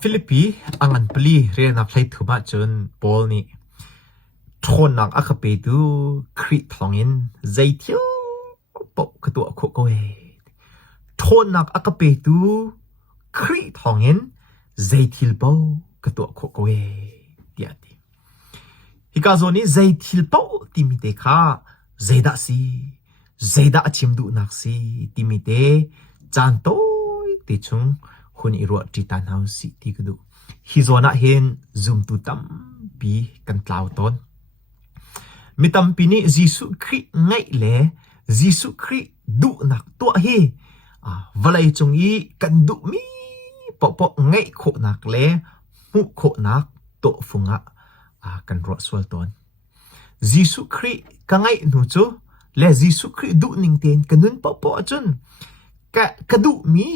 ฟิลิปปีอังอันปลีเรียนนักไล่ถุมาจนปอลนี่ทนนักอักเปดูคริทองอินใจเที่ยวปกตัวโคโกเอทนนักอักเปดูคริทองอินใจทิลเปากตัวโคโกเอเดียดีฮิกาโซนี่ใจทิลเปาติมิเตค่าใจดักซีใจดักชิมดูนักซีติมิเตจันโตติชุงคนอิรัวจิตานเฮาสิที่กดูฮิโซนะเห็นซุมตุตัมปีกันกล่าวตนมิตัมปีนี้ยิสุคริไงเล่ยิสุคริดุนักตัวเฮวลัยจงอีกันดุมีปอไงโคนักเล่มุโคนักโตฟุงะกันรัวสวลตนยิสุคริกังไงหนูจูและยิสุคริดุนิงเตนกันนุนปอจนกะดุมี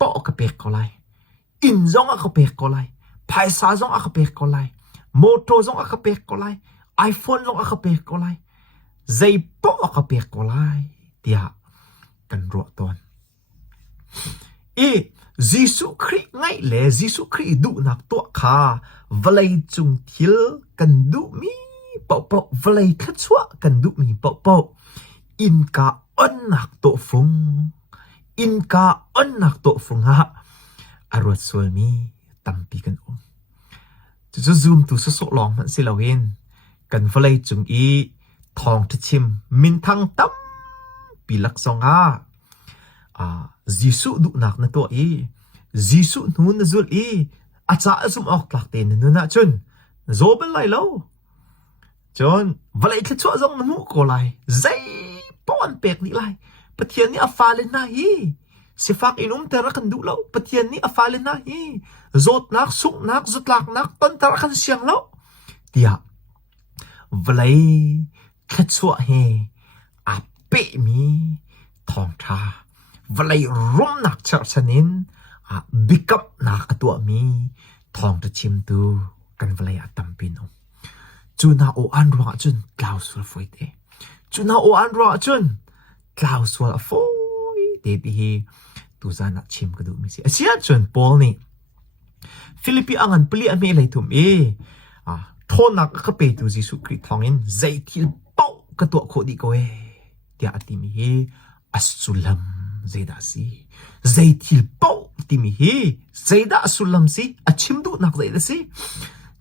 ปอกะเปกก็ไลอินซองอะกะเปกก็ไลไพซาซองอะกะเปกก็ไลโมโตซองอะกะเปกก็ไลiPhone ซองอะกะเปกก็ไลใจปอกะเปกก็ไลเตียกันรัวตอนยิสุคริไงแลยิสุคริดุนักตัวคาวลัยจุงทิลกันดุมีปอวลัยคัดชัวกันดุมีปออินกาอันนักตัวฟุงอินกาอันนักโตฟุงฮะอารวดสวยมีตัมปีกันจะซูมตัวสลองมันสิลาเวนกันฟลัยจุงอีทองทิชิมมินทังตัมปีลักซองฮะยิสุดุนักนะตัวยิสุนูนจุลอาจารย์ซุมออกหลักเตนนู่นนะจนโซเป็นไรแล้วจนฟลัยแค่ชั่วซองน้ำมูกก็ไรใจป้อนเปกนี่ไรปะเทียนนี่อฟาเลน่าฮีสิฟักอินุมเตระกันดูแล้วปะเทียนนี่อฟาเลน่าฮีโจดนักสุกนักจุดหลักนักต้นเตระกันเสียงแล้วเดียววลัยคัดชัวเฮอาเปมีทองทาวลัยรุ่มนักเชิดชนินบิกับนักตัวมีทองจะชิมดูกันวลัยตัมปินจูนาโออันรัวจุนกล่าวสุดฟุยเตจูนาโออันรัวจุนกล่าวสวลฟอยเดบีฮีตูซานักชิมกระดูมิสิเสียจนปอลนี่ฟิลิปปีอังอันปลีอเมลัยทุมทนนักก็ไปดูยิสุคริสทองอินใจทิลเป้ากระตัวโคดีก็เดียติมีฮีอัสสุลัมใจดาซีใจทิลเป้าติมีฮีใจดาอัสสุลัมซีอัชิมดูนักใจดาซี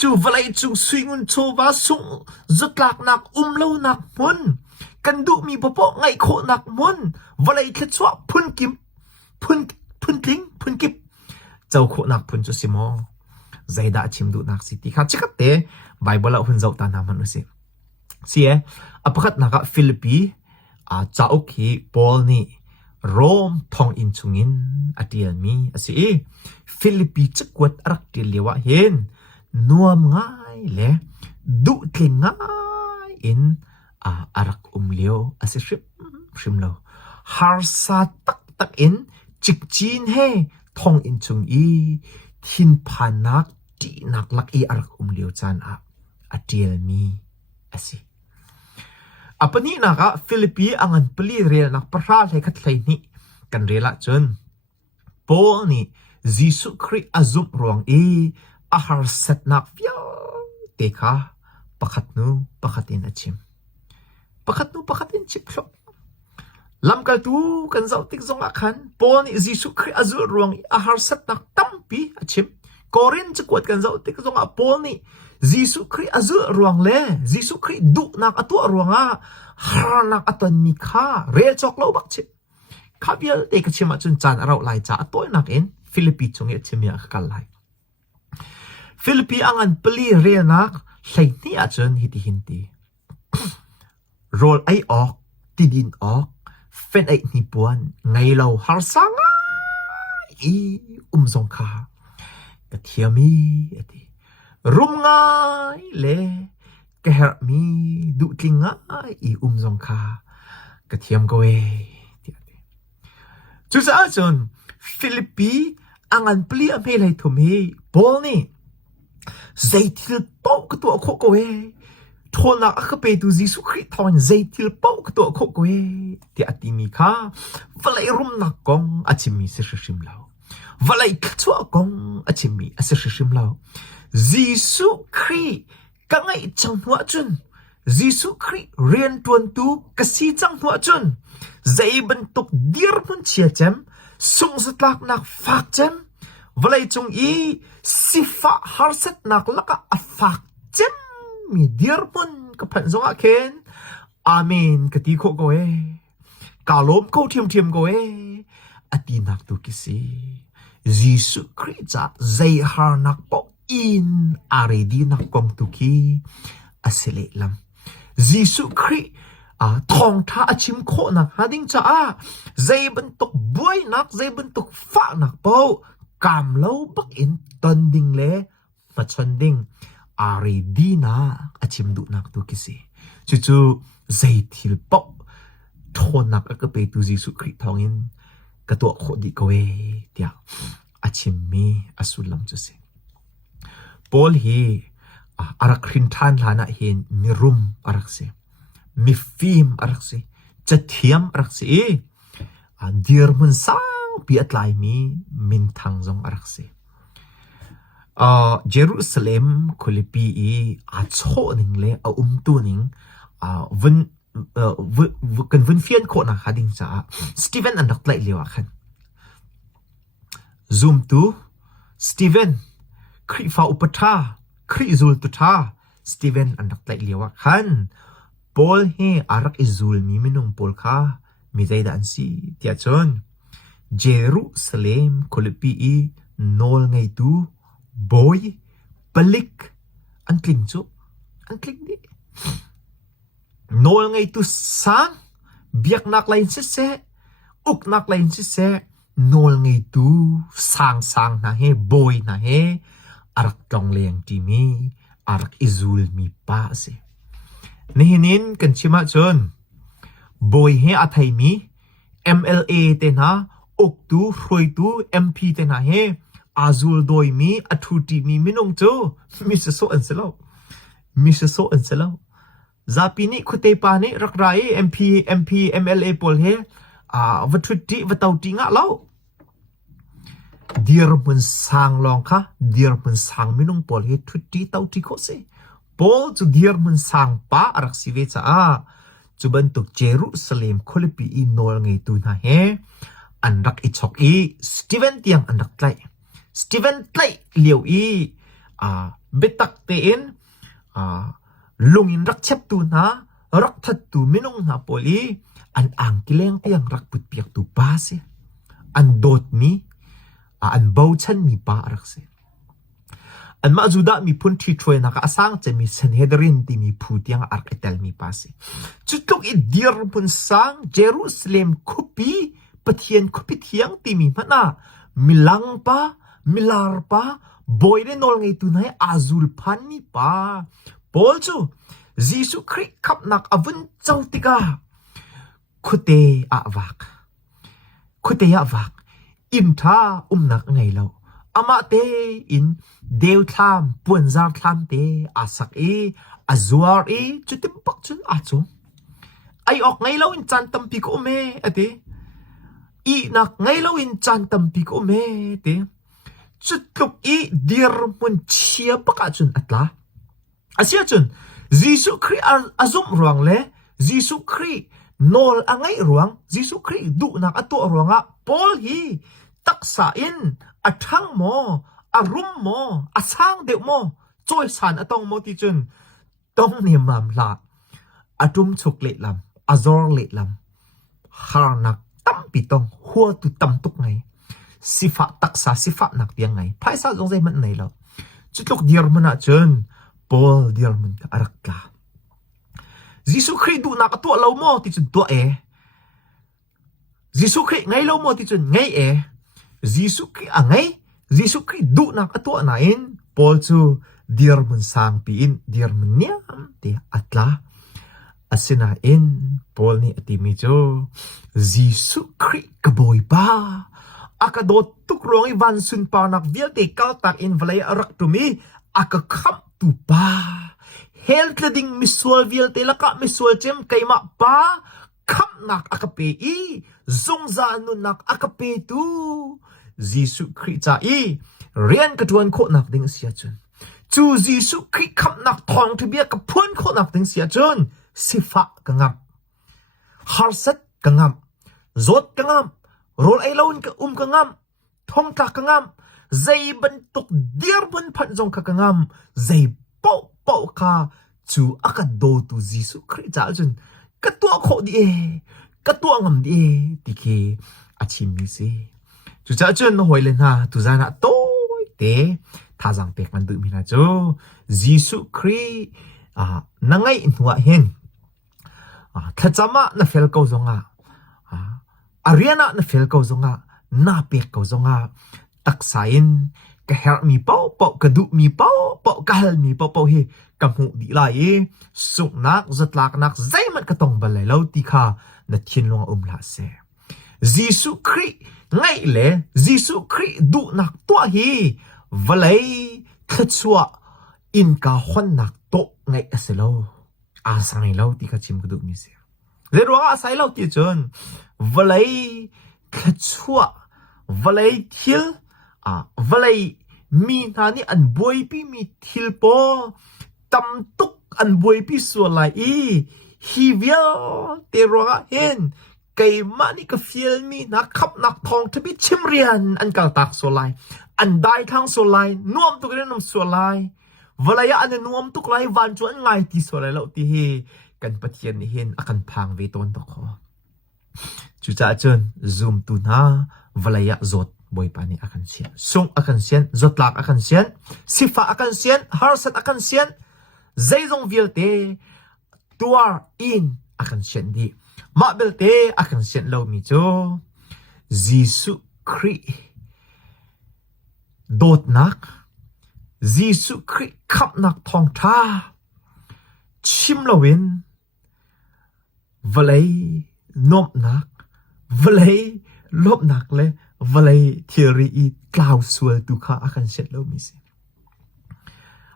จูวลัยจูสวิงุนโชวาสุงจุดหลักนักเลานักมุนกันดูมีปอไงโคนักมุนวลัยแค่ชัวพุนกิมพุนกลิงพุนกิบเจ้าโคนักพุนจุสิโมใจดาชิมดูนักสิติค่ะชิคัตเตไบเบิลหุ่นเจ้าตานามันอุสิเสียอภักนักฟิลิปปีเจ้าคีปอลนี่โรมทองอินชุงินอดียมีสิฟิลิปปีจักวัดรักเดียวว่าเห็นนัวง่ายเลยดุเก่งง่ายอินอารักเลี้ยวสิชิมโลฮาร์ซาตักอินจิกจีนเฮทองอินชงอีทินพานักตีนักลักอารักเลี้ยวจานอดียมีสิปนี้นักฟิลิปปีอังอันปลีเรียนักพระให้ขัดไหลนี้กันเรียละจนโปนี่ยิสุคริอาซุมรวงอาหารเสร็จนักฟิวเตค่ะปักขัดนูปักขัดอินชิมปักขัดนูปักขัดอินชิมชอบลำกันตูกันเจ้าติ๊กซงอาคันปอนี่ยิสุคริอาซุรวงอาหารเสร็จนักตั้มปีชิมกอรินจะกวดกันเจ้าติ๊กซงอาปอนี่ยิสุคริอาซุรวงเล่ยิสุคริดุนักตัวรวงหานักตัวมีค่าเรียจอกเล่าบักชิมข้าเบียร์เด็กชิมจนจานเราไล่จ่าตัวนักเอ็นฟิลิปปินส์จงเอชิมยากันไล่ฟิลิปปีอังอันปลีเรียนักใส่นี่อาจารย์ฮิติหินตีโรลไอออกติดินออกเฟนไอนิปวนไงเราฮาร์ซังซงคากระเทียมีรุมง่ายเลยกระเฮมีดุจริงง่ายซงคากระเทียมก็จุดอาจารย์ฟิลิปปีอังอันปลีอเมลัยทุมเฮบอลนี่ใจทิลเป้ากตัวโคโกทนนักก็ไปดูยิสุคริสทอนใจทิลเป้ากตัวโคโกที่อติมีค่ะฟลัยรุมนักกงอาชิมีเสชิมแล้ว valai khatwa kong achimi asashim lao Jisu Christ ka ngai chang hua chun Jisu Christ rian tuan tu kasi chang hua chun zai bentuk dir mun chia chem sung zatlak nak fak chem valai chung I sifa harsat nak laka afak chem mi dir mun kapan zonga ken amen kati ko ko kalom ko thiam ko ati nak tu kisi Jisu Christ za zai har nak po in aredi nak kong tu ki asele lam Jisu Christ thong tha achim kho nak hading cha zai bentuk boy nak zai bentuk fa nak po kam lo bak in ton ding le ma chon ding aredi na achim du nak tu kisi chu zai thil po thon nak ka pe tu Jisu Christ thong in ka to kho di ko tia achim mi asulam chu se Paul hi arak khinthan lana hin mirum arakse mifim arakse chathiam arakse dir mun sang piatlai mi min thang jong arakse Jerusalem kholipi a cho ning le a tu ning kan vun fian kho na hading cha Stephen andak lai lewa khan zoom tu Stephen Kri fa upatha Kri zul tu tha Stephen andak lai lewa khan Paul he arak izul mi minung Paul kha mi zaida ansi tia chon Jerusalem kholipi nol ngai tu boy palik ankling chu ankling di nol ngai tu sang biak nak lain se uk nak lain se nol ngai tu sang na he boy na he arak tong leng ti mi arak izul mi pa se nihinin kan chima chon boy he athai mi MLA te na uk tu hroi tu MP te na he azul doi mi athuti mi minong chu mi se so an selo zapini khute pa ni rakrai MP MLA pol he vathuti vatauti nga lo dir mun sang long kha dir mun sang minong pol he thuti tauti ko se pol chu dir mun sang pa arak sive cha chu bantuk Jerusalem kholipi nol ngai tu na he anrak ichok Stephen tiang anrak tlai Stephen tlai liu betak te in lungin rak chep tu na rak that tu minong na poli an ang kileng tiang rak put piak tu pa se an dot mi an bau chan mi pa rak se an ma juda mi pun thi troi na ka asang che mi Sanhedrin ti mi phu tiang ark etel mi pa se chutluk I dir pun sang Jerusalem khupi pathian khupi thiang ti mi mana milang pa milar pa boy de nol ngai tu nai azul phan mi pa Paul chu Jisu Christ khap nak avun chautika khute awak in tha nak ngai lo ama te in deu tham puanzar tham te asak azuar chutim pak chun achum ai ok ngai lo in chan tampi ko me ate nak ngai lo in chan tampi ko me te chutluk dir mun chia paka chun atla asia chun Jisu Christ azum ruang le Jisu Christ nol angai ruang Jisu Christ du nak ato ruanga Paul hi taksa in athang mo arum mo asang de mo choi san atong mo ti chun tong ni mam la atum chuk le lam azor le lam har nak tam pi tong hua tu tam tuk ngai sifa taksa sifa nak piang ngai phaisa jong zai man nei lo chutluk dir mana chun Paul dir man ka arak ka Jisu Christ du nak ato lo mo ti chun to Jisu Christ ngai lo mo ti chun ngai Jisu Christ angai Jisu Christ du nak ato na in Paul chu dir man sang pi in dir man niam te atla asina in Paul ni atimi chu Jisu Christ ka boy ba akadot tukrong ivan sun pa nak vil te kal tak in valay arak tumi akakam tu pa hel klading miswal vil te laka miswal chem kayma pa kam nak akape zongza nun nak akape tu จีสุคริจาอีเรียนกระทวนโคนักดิงเสียจนจูจีสุคริขับนักทองที่เบียกับพวนโคนักดิงเสียจนสิฟะกังงับฮาร์เซตกังงับโจดกังงับโรลไอลอนกักังงับทองตากังงับใจบันตุกเดียร์บันพันจงกังงับใจเป่าเป่าคาจูอากัดโดตูจีสุคริจาจนกระตัวโคดีเอกระตัวงำดีติเคอาชิมมิเซจูจ้าจนหอยเลนะตุจานะโตเตท่าจังเป็กมันดูมินะจูจีสุครินังไงหัวเฮงถ้าจำนะเฟลเขาจงอาเรียนะนะเฟลเขาจงน่าเป็กเขาจงตักสายนกะเฮร์มีเป้าเป้ากระดูมีเป้าเป้ากะฮัลมีเป้าเป้าเฮกำหูดีไลสุกนักจัดลักนักใจมันก็ต้องบัลลัยแล้วที่ข้านัดชินลงลาเซจีสุคริไงเลยจีสุคริดูนักตัวเฮวัลลัยทัดชัวอินกาขวัญนักโตไงเอสโลอาสังไงแล้วที่ข้าชิมก็ดูมิเซเรื่องว่าอาศัยแล้วที่จนวัลลัยทัดชัววัลลัยทิลวัลลัยมีนานี่อันบวยปีมีทิลโปตำตุกอันบวยพิสวลายฮีเวียเตโรเห็นไก่มานี่ก็ฟิลมีนักขับนักทองทบิชิมเรียนอันกาลตักสวลายอันได้ทางสวลายนวมตุกเรนนำสวลายวลายอันนวมตุกไลวันจวนไงที่สวลายแล้วที่เฮกันปะเทียนเห็นอากันพังเวตวันตกจุจ้าจนซูมตูนาวลายจดบอยปานี่อากันเสียนซุงอากันเสียนจดลักอากันเสียนสิฟ้าอากันเสียนฮาร์สัตอากันเสียนใจจงวิลเตตัวอินอากันเสียนดีมาเบลเตอากันเสียนเรามีโจจีสุคริโดดนักจีสุคริขับนักทองท่าชิมเราเวนวลัยนบนักวลัยลบนักเลยวลัยเทียรีกล่าวสวยตุข้าอากันเสียนเรามีสิ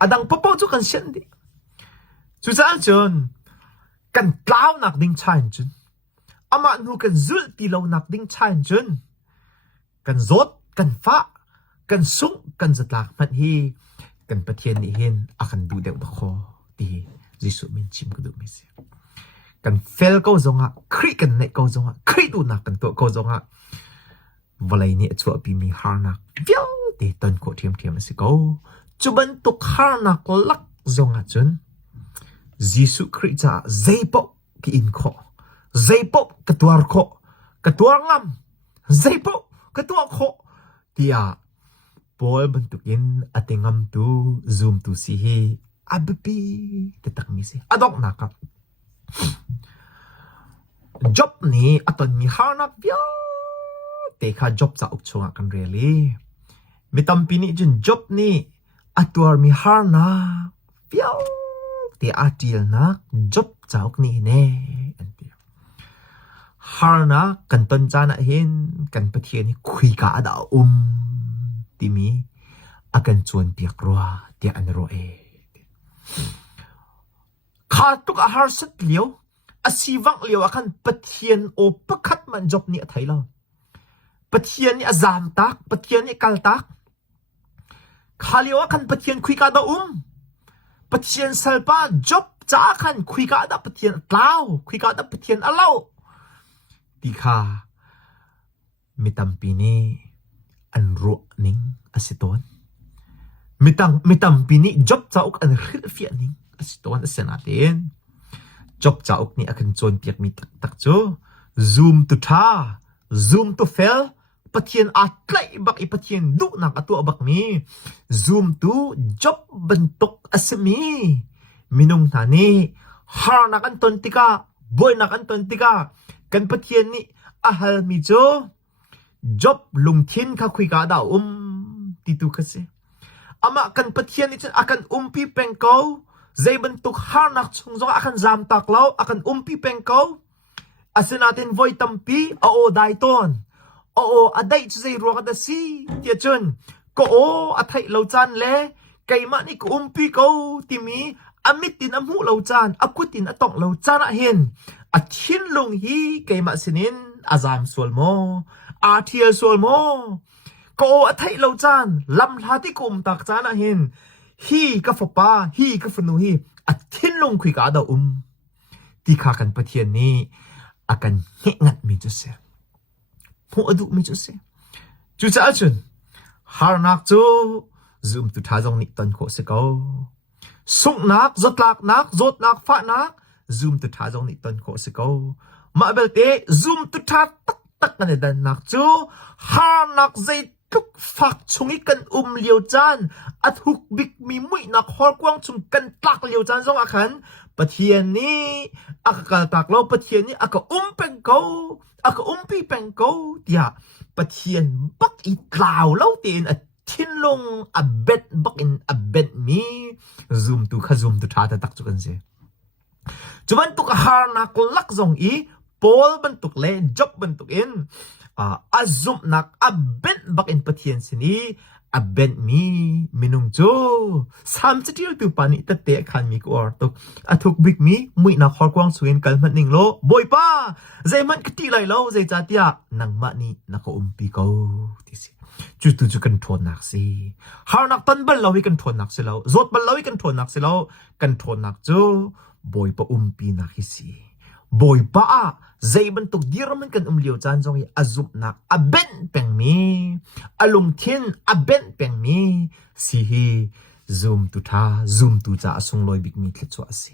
อดังปะปอจุกันเสียนดีจุจ้าจนกันกล่าวนักดิ้งชายจนอามาหนูกันจุลตีเรานักดิ้งชายจนกันโจดกันฟ้ากันสุ่งกันจัดลักมันฮีกันปะเทียนนี่เห็นอากันดูเด็กตะคอดีจิสุมินชิมก็ดูไม่เสียกันเฟลก็จงคริกันเนก็จงคริดูนักกันตัวก็จงวันไรนี่ชัวปีมีฮาร์นักเดียวเดตันโคเทียมสิก็จุบันตุกฮาร์นักลักจงจนจีสุคริจาใจปกกินข้อใจปกกระตัวข้อกระตัวงำใจปกกระตัวข้อที่บอลบันทุกินอติงำตูซูมตูสิเฮอับปีแต่ตักมิสิอดอกนักจ็อบนี้อัตนมีฮาร์นักเบียแต่ข้าจ็อบจะอุกชงกันเรลี่ไม่ตั้มปีนี้จนจ็อบนี้อัตัวมีฮาร์นักเบียแต่อาทิลนักจ็อบจะอุกนี้แน่อันเดียวฮาร์นักกันต้นจานะเห็นกันปะเทียนี่คุยกับอดาที่มีอากันชวนเปียกรัวเดียอันรัวขาดตุกอาหารสัตว์เลี้ยวอาศิวังเลี้ยวอากันปะเทียนโอปะคัดมันจบเนี่ยไทยเราปะเทียนนี่อาจามตักปะเทียนนี่กัลตักขาเลี้ยวอากันปะเทียนคุยกับดาปะเทียนสัลปาจบจ้ากันคุยกับดาปะเทียนกล่าวคุยกับดาปะเทียนอลาวตีขามิตัมปีนี้อันรัวนิ่งอาศิตวนมิตัมปีนี้จบจ้าอุกอันริลฟิอันนิ่งอาศิตวนอาเซนาเตนจบจ้าอุกนี่อากันโจนเปียกมีตักโจซูมตุท่าซูมตุเฟลปะเทียนอัดไลบักอีปะเทียนดุนักตัวบักมีซูมตุจบบรรทุกอาสมีมินุงทานี่ฮาร์นักอันตนติกาบอยนักอันตนติกากันปะเทียนนี่อาฮัลมิโจจบลุงทินข้าคุยกับดาวติตุกเสอามากันปะเทียนนี่ฉันอากันปีเป็งเกาใจบรรทุกฮาร์นักชงจงอากันจามตักเล่าอากันปีเป็งเกาอาศัยนาเต็นไว้ตั้มปีโอได้ต้นโออาได้จะใจรัวกันได้สิเดี๋ยวจนก็อาไทยเราจานเล่ไก่มานี่ก็ปีเกาที่มีอามิตินอาหูเราจานอากุตินอาตองเราจานเห็นอาทินลงฮีไก่มาสินินอาจามสวลโมอาเทียสวลโม ก็อไทยเราจานลำลาที่กุมตักจานะเห็นฮีกับฟป้าฮีกับฟนูฮีอัดทิ้นลงคุยกับดาที่ขากันปะเทียนนี้อากันเฮงัดมีจุเสียหัวดุมีจุเสียจุจ้าจุนฮาร์นักจูซูมตุท่าจงนิตันโคสเกาสุกนักจดลักนักจดนักฟ้านักซูมตุท่าจงนิตันโคสเกามาเบลเตซูมตุท่าตักกันในดันนักจูฮาร์นักใจทุกฝักชงกันเลียวจานอัดหุกบิกมีมุยนักฮอลกวางชงกันตักเลียวจานจงอาคันปะเทียนนี้อากาตักเราปะเทียนนี้อากาเป็นเกาอากาปีเป็นเกาเดียปะเทียนบักอีกล่าวเล่าเตียนทิ้นลงเบ็ดบักอินเบ็ดมีซูมตุข้าซูมตุท่าตักจุกันเสียจุบันตุกฮาร์นักลักจงอีโพลบันตุกเล่จ็อบบันตุกอินซูมนักเบ็ดบักอินปะเทียนสินีเบ็ดมีมินุงโจสามสิบที่ตัวปานิตเตะขันมีกูอร์ตุกทุกบิกมีมุยนักฮอลกวางสวยกันมันนิงโลบอยป้าใจมันกติไหลโลใจจัดยานังมันนี่นักปีกูที่สิจุกันทนนักสิฮาร์นักตันบัลลาวิกันทนนักสิแล้วจดบัลลาวิกันทนนักสิแล้วกันทนนักโจบอยป้าปีนักฮิสิบอยป้าใจมันตุกดีรมันกันเลียวจานจงอาซุบนักเบ็ดเป็นมีลงทิ้นเบ็ดเป็นมีสิฮีซูมตุท่าซูมตุจ่าส่งลอยบิกมีคลิปชัวสิ